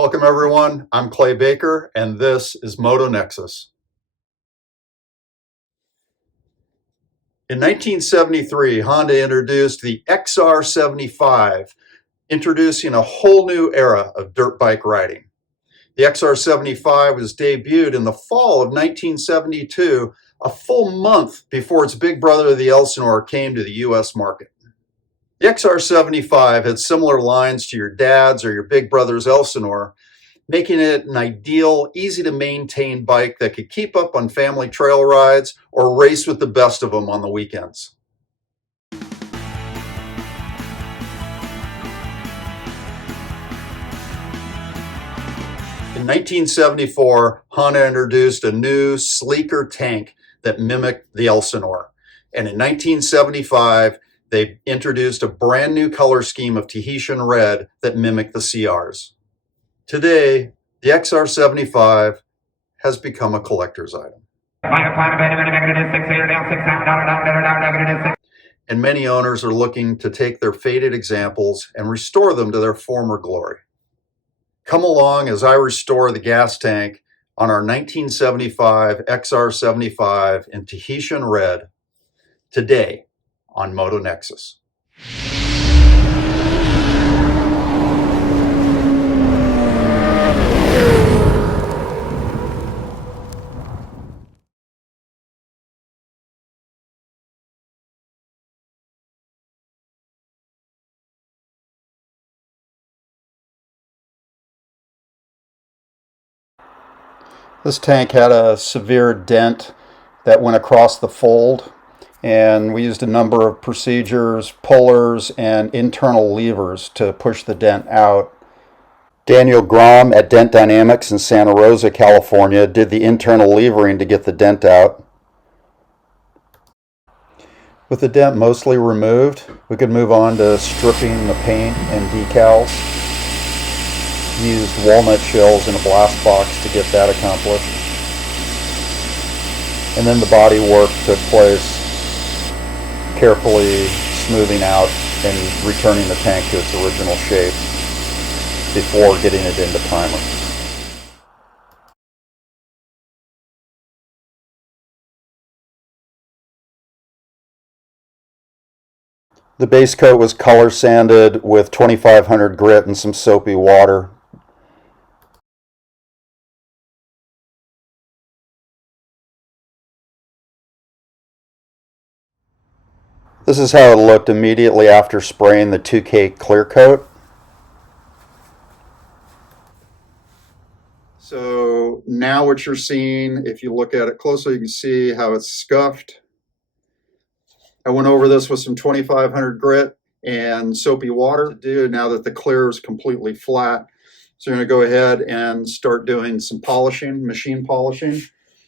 Welcome everyone, I'm Clay Baker and this is Motonexus. In 1973, Honda introduced the XR75, introducing a whole new era of dirt bike riding. The XR75 was debuted in the fall of 1972, a full month before its big brother, the Elsinore, came to the US market. The XR75 had similar lines to your dad's or your big brother's Elsinore, making it an ideal, easy to maintain bike that could keep up on family trail rides or race with the best of them on the weekends. In 1974, Honda introduced a new, sleeker tank that mimicked the Elsinore. And in 1975, they introduced a brand new color scheme of Tahitian red that mimicked the CRs. Today, the XR75 has become a collector's item. And many owners are looking to take their faded examples and restore them to their former glory. Come along as I restore the gas tank on our 1975 XR75 in Tahitian red today on Motonexus. This tank had a severe dent that went across the fold, and we used a number of procedures, pullers, and internal levers to push the dent out. Daniel Grom at Dent Dynamics in Santa Rosa, California, did the internal levering to get the dent out. With the dent mostly removed, we could move on to stripping the paint and decals. Used walnut shells in a blast box to get that accomplished. And then the body work took place, carefully smoothing out and returning the tank to its original shape before getting it into primer. The base coat was color sanded with 2500 grit and some soapy water. This is how it looked immediately after spraying the 2K clear coat. So now what you're seeing, if you look at it closely, you can see how it's scuffed. I went over this with some 2500 grit and soapy water to do now that the clear is completely flat. So you're going to go ahead and start doing some polishing, machine polishing.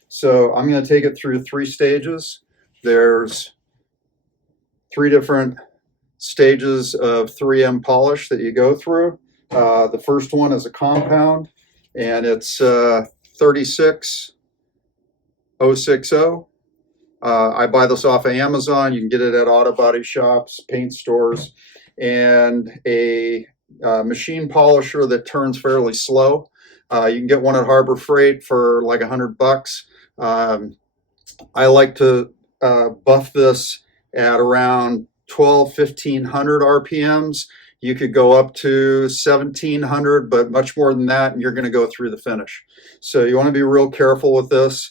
So I'm going to take it through 3 stages. There's 3 different stages of 3M polish that you go through. The first one is a compound, and it's 36060. I buy this off of Amazon. You can get it at auto body shops, paint stores, and a machine polisher that turns fairly slow. You can get one at Harbor Freight for like $100. I like to buff this at around 1500 RPMs. You could go up to 1700, but much more than that, and you're going to go through the finish. So you want to be real careful with this.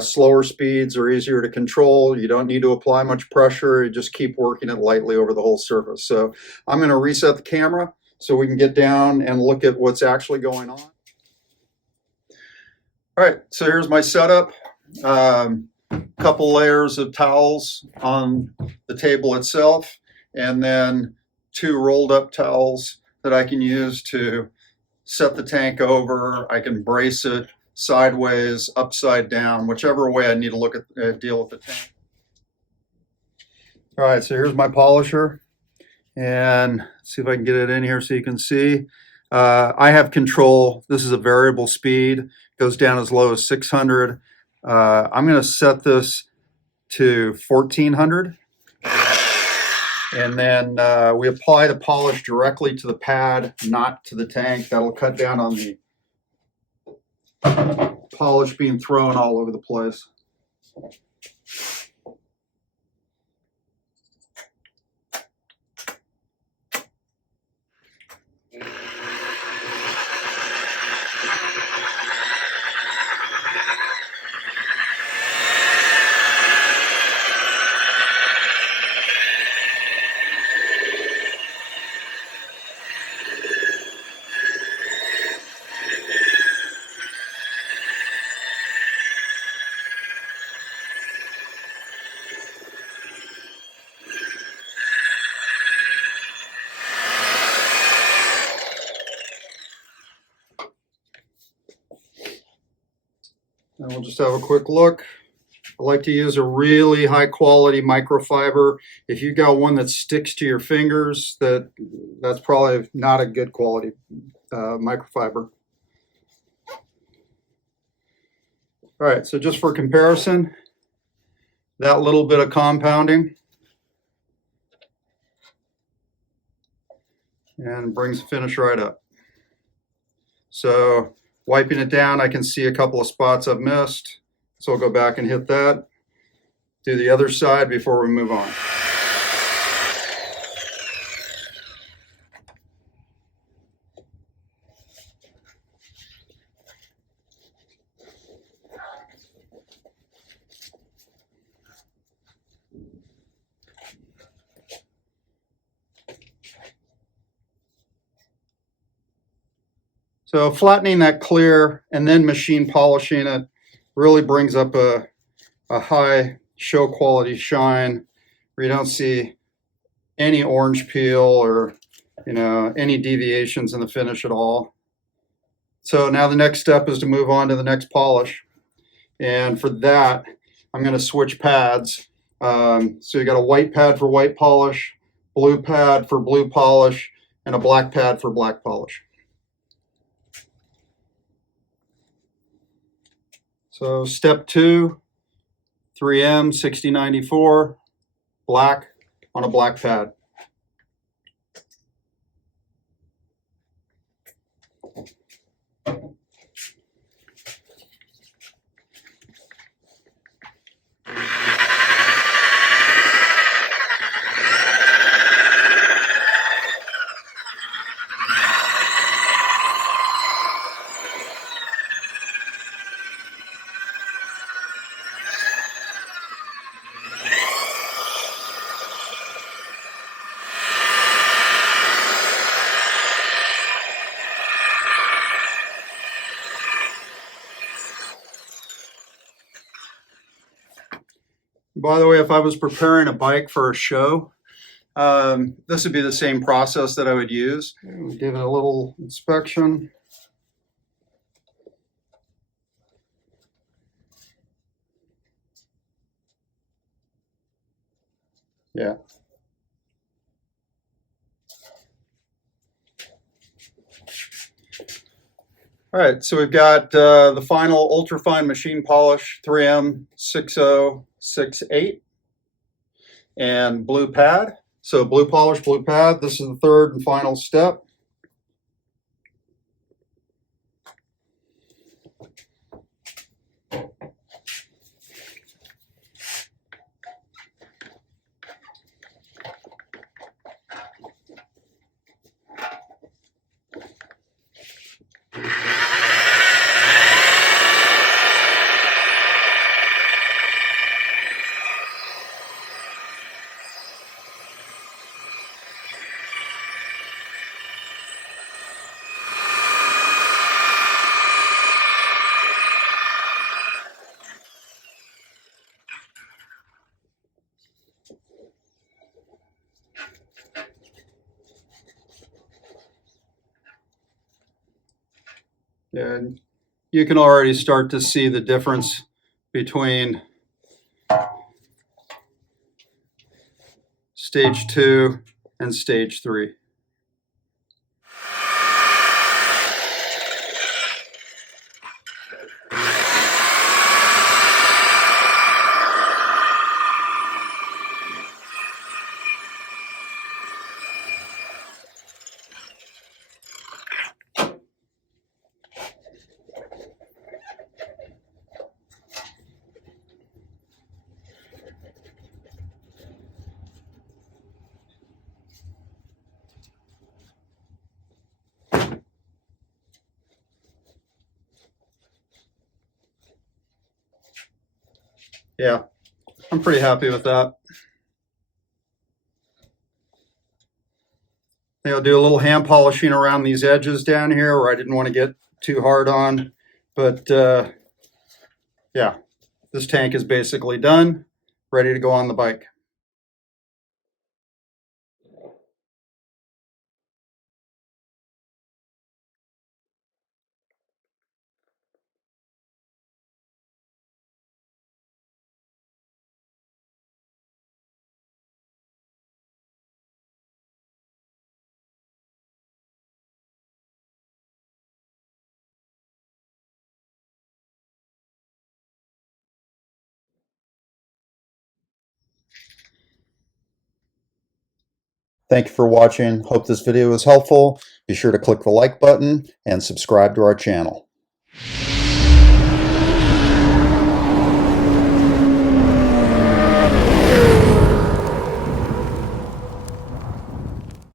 Slower speeds are easier to control. You don't need to apply much pressure. You just keep working it lightly over the whole surface. So I'm going to reset the camera so we can get down and look at what's actually going on. All right, so here's my setup. Couple layers of towels on the table itself, and then 2 rolled up towels that I can use to set the tank over. I can brace it sideways, upside down, whichever way I need to look at deal with the tank. All right, so here's my polisher, and see if I can get it in here so you can see. I have control. This is a variable speed. It goes down as low as 600. I'm going to set this to 1400. And then we apply the polish directly to the pad, not to the tank. That'll cut down on the polish being thrown all over the place. And we'll just have a quick look. I like to use a really high quality microfiber. If you've got one that sticks to your fingers, that's probably not a good quality microfiber. All right, so just for comparison, that little bit of compounding and brings the finish right up. So wiping it down, I can see a couple of spots I've missed. So I'll go back and hit that. Do the other side before we move on. So flattening that clear and then machine polishing it really brings up a high show quality shine where you don't see any orange peel or any deviations in the finish at all. So now the next step is to move on to the next polish. And for that, I'm going to switch pads. So you got a white pad for white polish, blue pad for blue polish, and a black pad for black polish. So step 2, 3M 6094, black on a black pad. By the way, if I was preparing a bike for a show, this would be the same process that I would use. We'll give it a little inspection. Yeah. All right, so we've got the final Ultrafine machine polish, 3M 6068, and blue pad. So blue polish, blue pad. This is the third and final step. And you can already start to see the difference between stage 2 and stage 3. yeah, I'm pretty happy with that. I'll do a little hand polishing around these edges down here where I didn't want to get too hard on. But yeah, this tank is basically done, ready to go on the bike. Thank you for watching. Hope this video was helpful. Be sure to click the like button and subscribe to our channel.